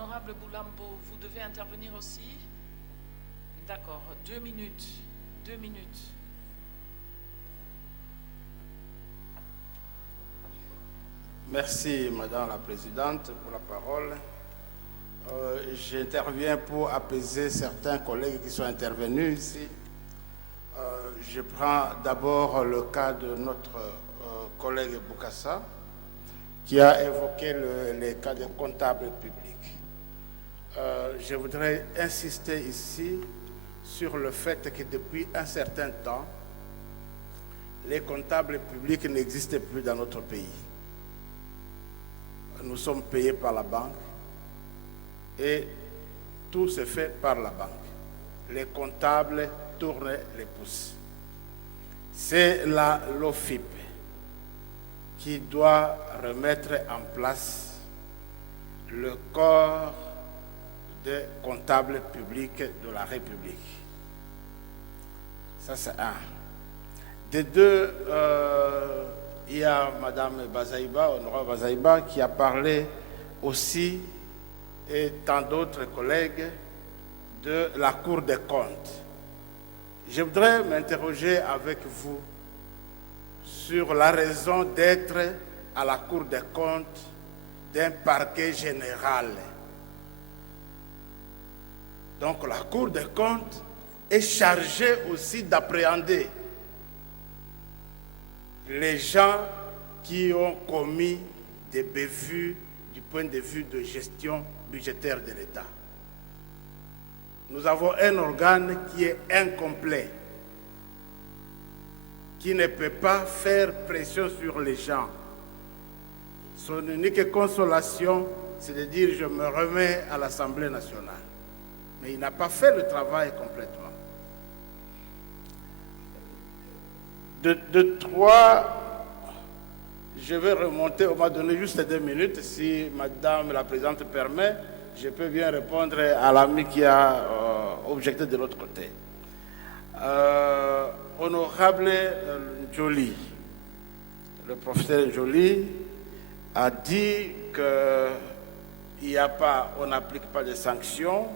Honorable Boulambo, vous devez intervenir aussi. D'accord, 2 minutes. 2 minutes. Merci, Madame la Présidente, pour la parole. J'interviens pour apaiser certains collègues qui sont intervenus ici. Je prends d'abord le cas de notre collègue Boukassa, qui a évoqué les cas des comptables publics. Je voudrais insister ici sur le fait que depuis un certain temps, les comptables publics n'existent plus dans notre pays. Nous sommes payés par la banque et tout se fait par la banque. Les comptables tournent les pouces. C'est l'OFIP qui doit remettre en place le corps des comptables publics de la République. Ça, c'est un. De deux, il y a Mme Bazaïba, Honorable Bazaïba, qui a parlé aussi, et tant d'autres collègues, de la Cour des comptes. Je voudrais m'interroger avec vous sur la raison d'être à la Cour des comptes d'un parquet général. Donc la Cour des comptes est chargée aussi d'appréhender les gens qui ont commis des bévues du point de vue de gestion budgétaire de l'État. Nous avons un organe qui est incomplet, qui ne peut pas faire pression sur les gens. Son unique consolation, c'est de dire « je me remets à l'Assemblée nationale ». Mais il n'a pas fait le travail complètement. De trois, je vais remonter, on m'a donné juste 2 minutes, si Madame la Présidente permet, je peux bien répondre à l'ami qui a objecté de l'autre côté. Honorable Joly, le professeur Joly a dit qu'il n'y a pas, on n'applique pas de sanctions,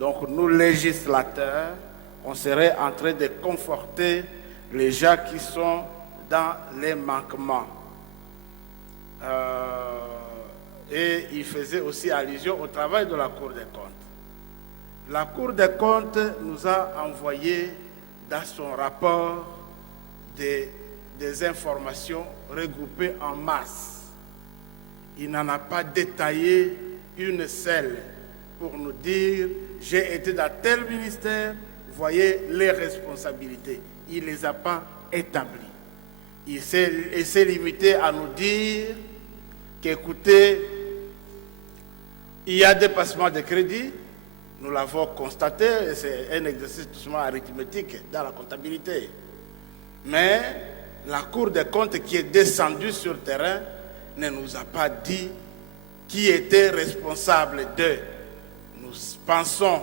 donc nous législateurs, on serait en train de conforter les gens qui sont dans les manquements. Et il faisait aussi allusion au travail de la Cour des comptes. La Cour des comptes nous a envoyé dans son rapport des informations regroupées en masse. Il n'en a pas détaillé une seule pour nous dire « j'ai été dans tel ministère, voyez les responsabilités ». Il ne les a pas établies. Il s'est limité à nous dire qu'écoutez, il y a dépassement de crédit, nous l'avons constaté, c'est un exercice tout simplement arithmétique dans la comptabilité. Mais la Cour des comptes qui est descendue sur le terrain ne nous a pas dit qui était responsable de. Nous pensons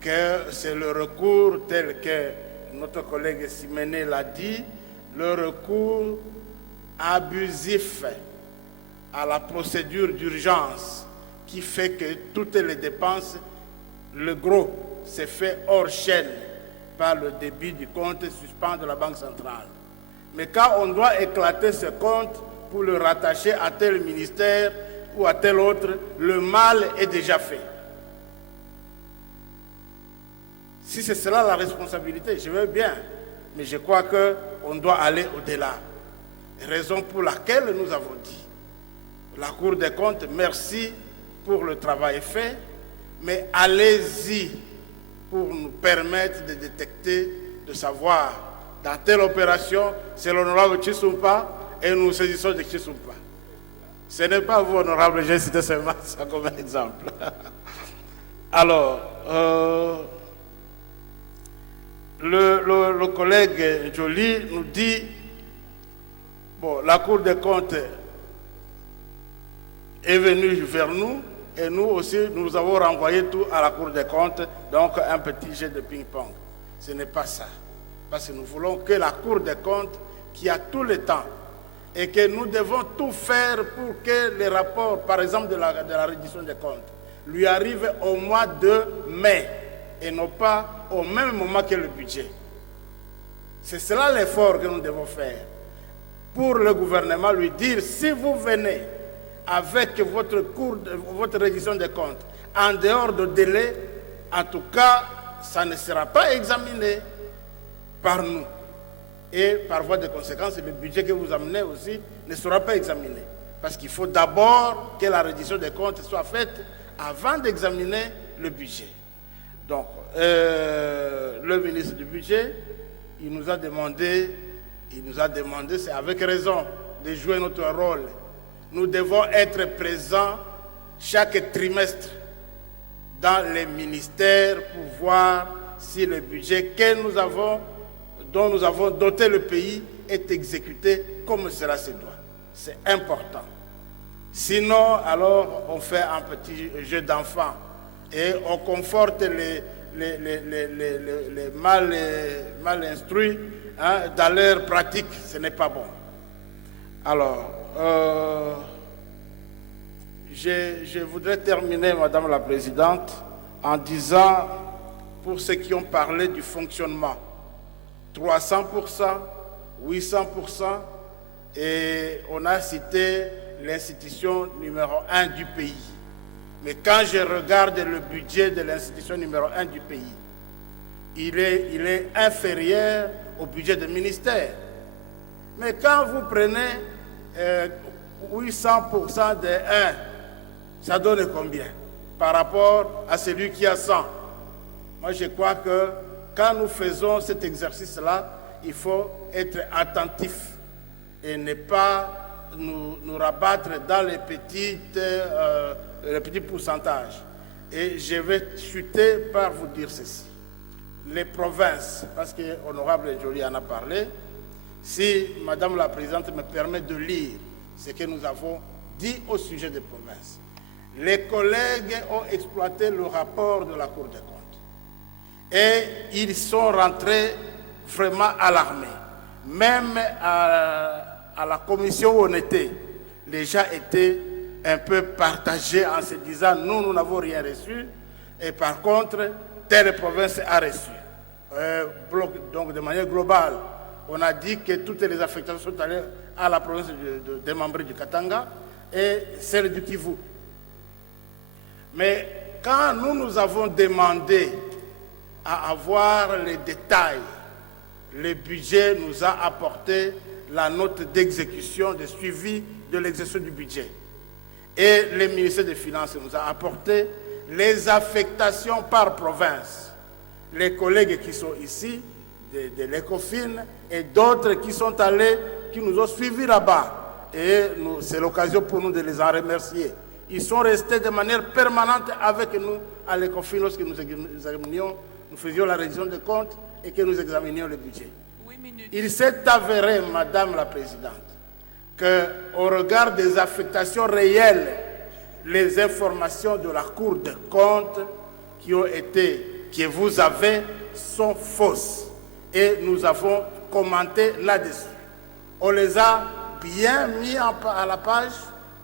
que c'est le recours tel que notre collègue Simené l'a dit, le recours abusif à la procédure d'urgence qui fait que toutes les dépenses, le gros, c'est fait hors chaîne par le débit du compte suspens de la Banque centrale. Mais quand on doit éclater ce compte pour le rattacher à tel ministère ou à tel autre, le mal est déjà fait. Si c'est cela la responsabilité, je veux bien, mais je crois qu'on doit aller au-delà. Raison pour laquelle nous avons dit, la Cour des comptes, merci pour le travail fait, mais allez-y pour nous permettre de détecter, de savoir, dans telle opération, c'est l'honorable Tchissoumpa et nous saisissons de Tchissoumpa. Ce n'est pas vous, honorable, j'ai cité seulement ça comme un exemple. Alors, le collègue Joly nous dit, bon, la Cour des comptes est venue vers nous et nous aussi, nous avons renvoyé tout à la Cour des comptes, donc un petit jeu de ping-pong. Ce n'est pas ça. Parce que nous voulons que la Cour des comptes, qui a tout le temps, et que nous devons tout faire pour que les rapports, par exemple de la reddition des comptes, lui arrive au mois de mai et non pas au même moment que le budget. C'est cela l'effort que nous devons faire pour le gouvernement, lui dire, si vous venez avec votre révision des comptes en dehors de délai, en tout cas, ça ne sera pas examiné par nous. Et par voie de conséquence, le budget que vous amenez aussi ne sera pas examiné. Parce qu'il faut d'abord que la reddition des comptes soit faite avant d'examiner le budget. Donc, le ministre du budget, il nous a demandé, c'est avec raison, de jouer notre rôle. Nous devons être présents chaque trimestre dans les ministères pour voir si le budget dont nous avons doté le pays est exécuté comme cela se doit. C'est important. Sinon, alors, on fait un petit jeu d'enfant et on conforte les mal instruits dans leur pratique. Ce n'est pas bon. Alors, je voudrais terminer, Madame la Présidente, en disant, pour ceux qui ont parlé du fonctionnement, 300%, 800%, et on a cité l'institution numéro 1 du pays. Mais quand je regarde le budget de l'institution numéro 1 du pays, il est inférieur au budget du ministère. Mais quand vous prenez 800% de 1, ça donne combien par rapport à celui qui a 100? Moi, je crois que quand nous faisons cet exercice-là, il faut être attentif et ne pas nous rabattre dans les petits pourcentages. Et je vais chuter par vous dire ceci. Les provinces, parce que Honorable Joly en a parlé, si Madame la Présidente me permet de lire ce que nous avons dit au sujet des provinces. Les collègues ont exploité le rapport de la Cour des comptes. Et ils sont rentrés vraiment alarmés. Même à la commission où on était, les gens étaient un peu partagés en se disant nous n'avons rien reçu et par contre telle province a reçu. Donc de manière globale, on a dit que toutes les affectations sont allées à la province des membres du Katanga et celle du Kivu. Mais quand nous avons demandé à avoir les détails, le budget nous a apporté la note d'exécution, de suivi de l'exécution du budget. Et le ministère des Finances nous a apporté les affectations par province. Les collègues qui sont ici, de l'ECOFIN, et d'autres qui sont allés, qui nous ont suivis là-bas. Et c'est l'occasion pour nous de les en remercier. Ils sont restés de manière permanente avec nous à l'ECOFIN lorsque nous faisions la révision des comptes et que nous examinions le budget. Il s'est avéré, Madame la Présidente, qu'au regard des affectations réelles, les informations de la Cour des comptes que vous avez sont fausses. Et nous avons commenté là-dessus. On les a bien mis à la page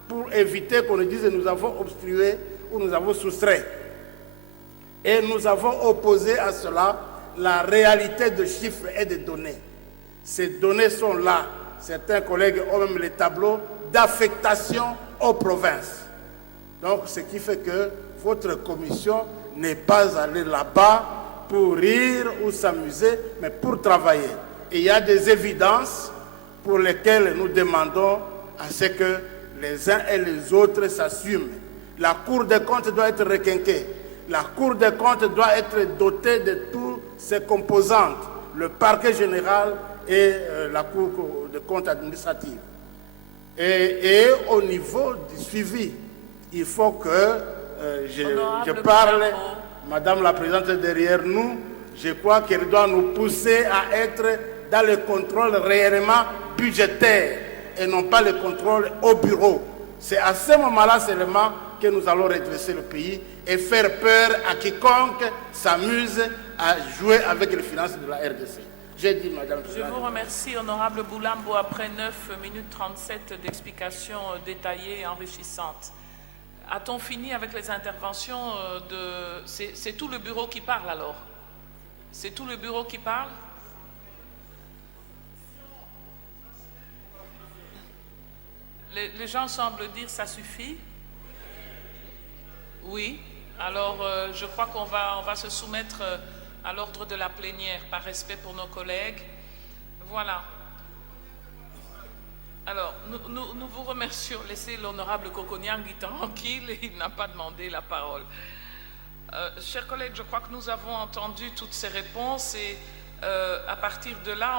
pour éviter qu'on nous dise que nous avons obstrué ou nous avons soustrait. Et nous avons opposé à cela la réalité de chiffres et de données. Ces données sont là. Certains collègues ont même les tableaux d'affectation aux provinces. Donc, ce qui fait que votre commission n'est pas allée là-bas pour rire ou s'amuser, mais pour travailler. Et il y a des évidences pour lesquelles nous demandons à ce que les uns et les autres s'assument. La Cour des comptes doit être requinquée. La Cour des comptes doit être dotée de toutes ses composantes, le parquet général et la Cour des comptes administrative. Et au niveau du suivi, il faut que je parle, Madame la Présidente derrière nous, je crois qu'elle doit nous pousser à être dans le contrôle réellement budgétaire et non pas le contrôle au bureau. C'est à ce moment-là seulement que nous allons redresser le pays et faire peur à quiconque s'amuse à jouer avec les finances de la RDC. J'ai dit, Madame. Je vous remercie, Honorable Boulambo, après 9 minutes 37 d'explications détaillées et enrichissantes. A-t-on fini avec les interventions de... C'est tout le bureau qui parle alors? C'est tout le bureau qui parle? Les gens semblent dire ça suffit. Oui. Alors je crois qu'on va se soumettre à l'ordre de la plénière par respect pour nos collègues. Voilà. Alors, nous vous remercions. Laissez l'honorable Kokonyangui tranquille, il n'a pas demandé la parole. Chers collègues, je crois que nous avons entendu toutes ces réponses et à partir de là, on